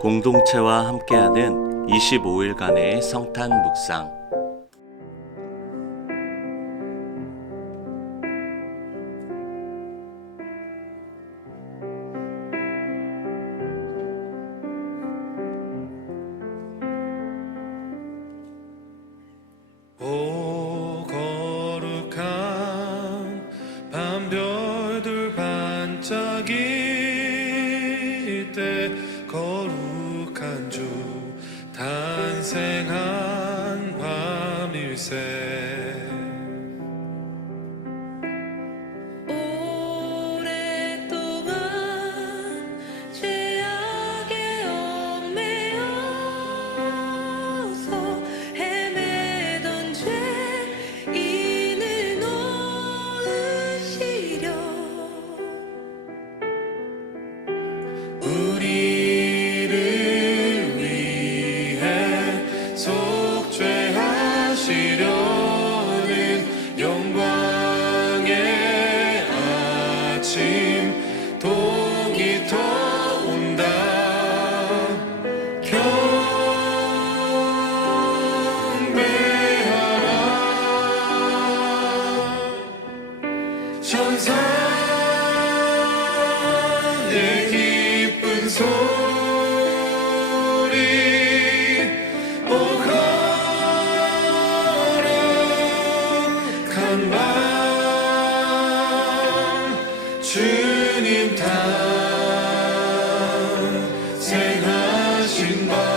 공동체와 함께하는 25일간의 성탄 묵상. watching by.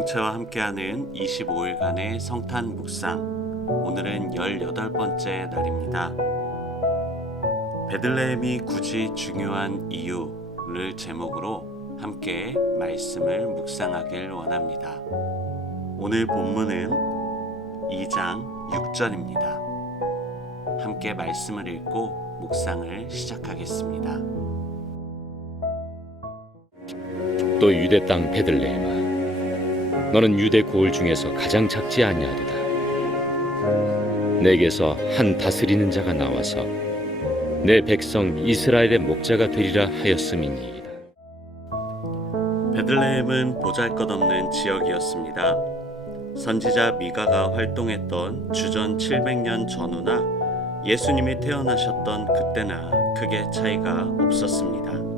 공동체와 함께하는 25일간의 성탄 묵상. 오늘은 18번째 날입니다. 베들레헴이 굳이 중요한 이유를 제목으로 함께 말씀을 묵상하길 원합니다. 오늘 본문은 2장 6절입니다. 함께 말씀을 읽고 묵상을 시작하겠습니다. 또 유대 땅 베들레헴아 너는 유대 고을 중에서 가장 작지 아니하도다 내게서 한 다스리는 자가 나와서 내 백성 이스라엘의 목자가 되리라 하였음이니이다 베들레헴은 보잘것없는 지역이었습니다. 선지자 미가가 활동했던 주전 700년 전후나 예수님이 태어나셨던 그때나 크게 차이가 없었습니다.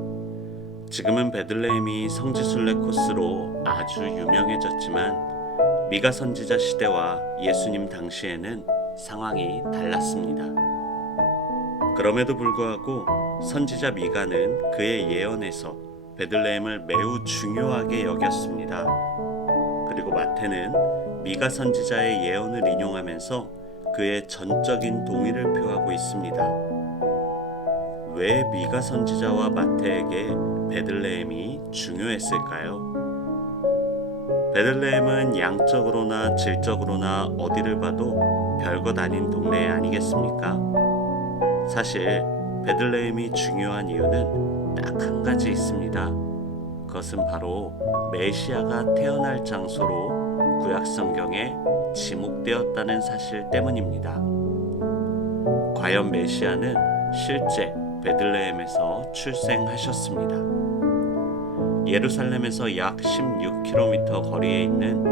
지금은 베들레헴이 성지순례 코스로 아주 유명해졌지만 미가 선지자 시대와 예수님 당시에는 상황이 달랐습니다. 그럼에도 불구하고 선지자 미가는 그의 예언에서 베들레헴을 매우 중요하게 여겼습니다. 그리고 마태는 미가 선지자의 예언을 인용하면서 그의 전적인 동의를 표하고 있습니다. 왜 미가 선지자와 마태에게 베들레헴이 중요했을까요? 베들레헴은 양적으로나 질적으로나 어디를 봐도 별것 아닌 동네 아니겠습니까? 사실 베들레헴이 중요한 이유는 딱 한 가지 있습니다. 그것은 바로 메시아가 태어날 장소로 구약 성경에 지목되었다는 사실 때문입니다. 과연 메시아는 실제 베들레헴에서 출생하셨습니다. 예루살렘에서 약 16km 거리에 있는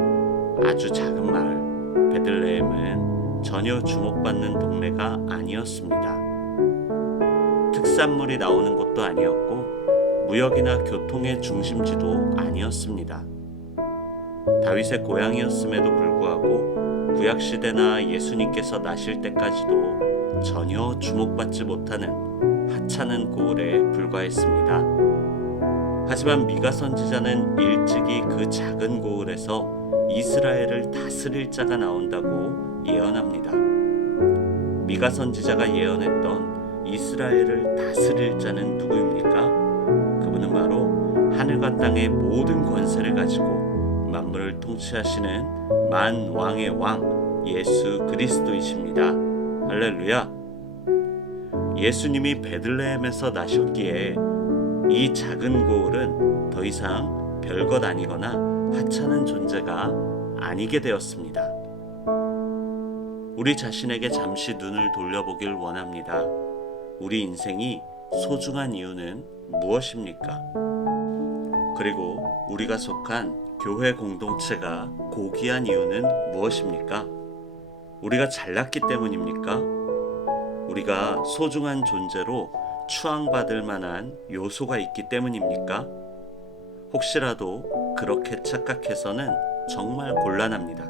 아주 작은 마을 베들레헴은 전혀 주목받는 동네가 아니었습니다. 특산물이 나오는 곳도 아니었고 무역이나 교통의 중심지도 아니었습니다. 다윗의 고향이었음에도 불구하고 구약 시대나 예수님께서 나실 때까지도 전혀 주목받지 못하는 하찮은 고을에 불과했습니다. 하지만 미가 선지자는 일찍이 그 작은 고을에서 이스라엘을 다스릴 자가 나온다고 예언합니다. 미가 선지자가 예언했던 이스라엘을 다스릴 자는 누구입니까? 그분은 바로 하늘과 땅의 모든 권세를 가지고 만물을 통치하시는 만 왕의 왕 예수 그리스도이십니다. 할렐루야. 예수님이 베들레헴에서 나셨기에 이 작은 고을은 더 이상 별것 아니거나 하찮은 존재가 아니게 되었습니다. 우리 자신에게 잠시 눈을 돌려보길 원합니다. 우리 인생이 소중한 이유는 무엇입니까? 그리고 우리가 속한 교회 공동체가 고귀한 이유는 무엇입니까? 우리가 잘났기 때문입니까? 우리가 소중한 존재로 추앙받을 만한 요소가 있기 때문입니까? 혹시라도 그렇게 착각해서는 정말 곤란합니다.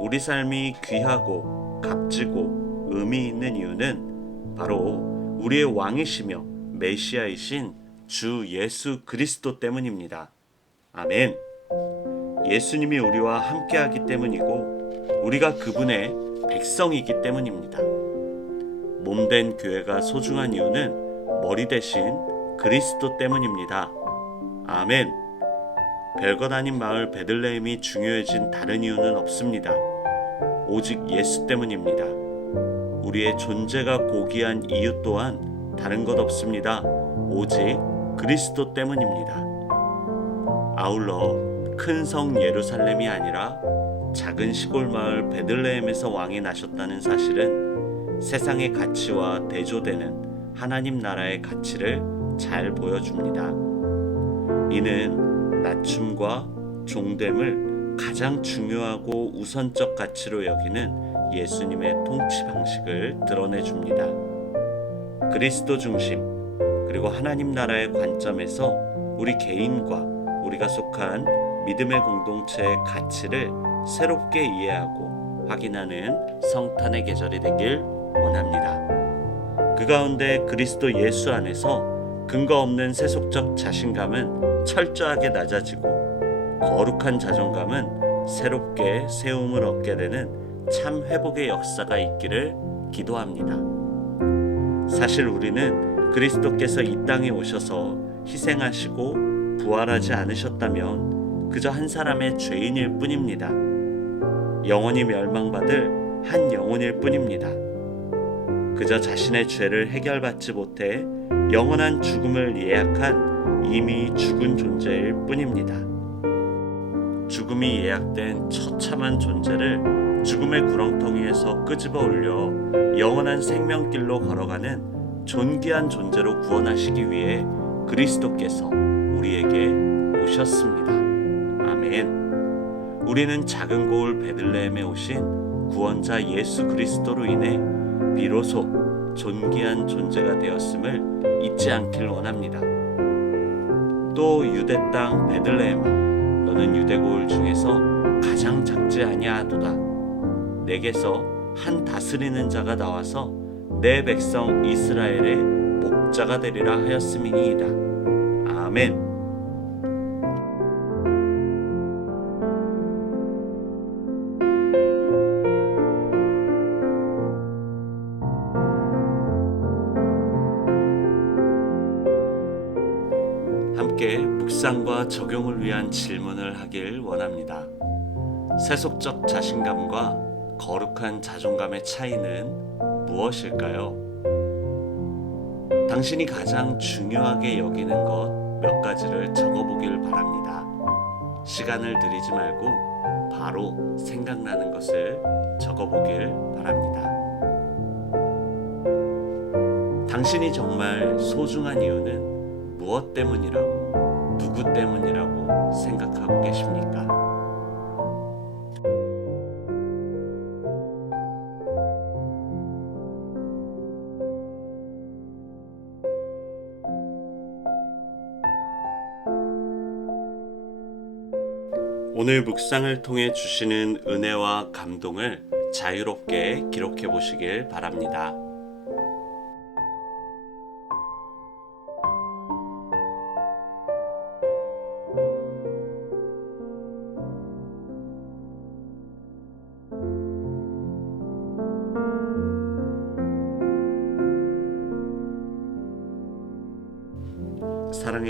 우리 삶이 귀하고 값지고 의미 있는 이유는 바로 우리의 왕이시며 메시아이신 주 예수 그리스도 때문입니다. 아멘. 예수님이 우리와 함께하기 때문이고 우리가 그분의 백성이기 때문입니다. 몸된 교회가 소중한 이유는 머리 대신 그리스도 때문입니다. 아멘. 별것 아닌 마을 베들레헴이 중요해진 다른 이유는 없습니다. 오직 예수 때문입니다. 우리의 존재가 고귀한 이유 또한 다른 것 없습니다. 오직 그리스도 때문입니다. 아울러 큰 성 예루살렘이 아니라 작은 시골 마을 베들레헴에서 왕이 나셨다는 사실은 세상의 가치와 대조되는 하나님 나라의 가치를 잘 보여줍니다. 이는 낮춤과 종됨을 가장 중요하고 우선적 가치로 여기는 예수님의 통치 방식을 드러내 줍니다. 그리스도 중심 그리고 하나님 나라의 관점에서 우리 개인과 우리가 속한 믿음의 공동체의 가치를 새롭게 이해하고 확인하는 성탄의 계절이 되길 원합니다. 그 가운데 그리스도 예수 안에서 근거 없는 세속적 자신감은 철저하게 낮아지고 거룩한 자존감은 새롭게 세움을 얻게 되는 참 회복의 역사가 있기를 기도합니다. 사실 우리는 그리스도께서 이 땅에 오셔서 희생하시고 부활하지 않으셨다면 그저 한 사람의 죄인일 뿐입니다. 영원히 멸망받을 한 영혼일 뿐입니다. 그저 자신의 죄를 해결받지 못해 영원한 죽음을 예약한 이미 죽은 존재일 뿐입니다. 죽음이 예약된 처참한 존재를 죽음의 구렁텅이에서 끄집어 올려 영원한 생명길로 걸어가는 존귀한 존재로 구원하시기 위해 그리스도께서 우리에게 오셨습니다. 아멘. 우리는 작은 고을 베들레헴에 오신 구원자 예수 그리스도로 인해 비로소 존귀한 존재가 되었음을 잊지 않길 원합니다. 또 유대 땅 베들레헴아 너는 유대 고을 중에서 가장 작지 아니하도다. 내게서 한 다스리는 자가 나와서 내 백성 이스라엘의 목자가 되리라 하였음이니이다. 아멘. 묵상과 적용을 위한 질문을 하길 원합니다. 세속적 자신감과 거룩한 자존감의 차이는 무엇일까요? 당신이 가장 중요하게 여기는 것 몇 가지를 적어보길 바랍니다. 시간을 들이지 말고 바로 생각나는 것을 적어보길 바랍니다. 당신이 정말 소중한 이유는 무엇 때문이라고, 누구 때문이라고 생각하고 계십니까? 오늘 묵상을 통해 주시는 은혜와 감동을 자유롭게 기록해 보시길 바랍니다.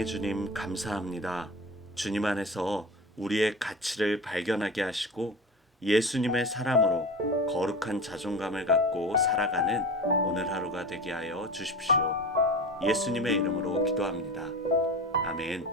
주님 감사합니다. 주님 안에서 우리의 가치를 발견하게 하시고 예수님의 사람으로 거룩한 자존감을 갖고 살아가는 오늘 하루가 되게 하여 주십시오. 예수님의 이름으로 기도합니다. 아멘.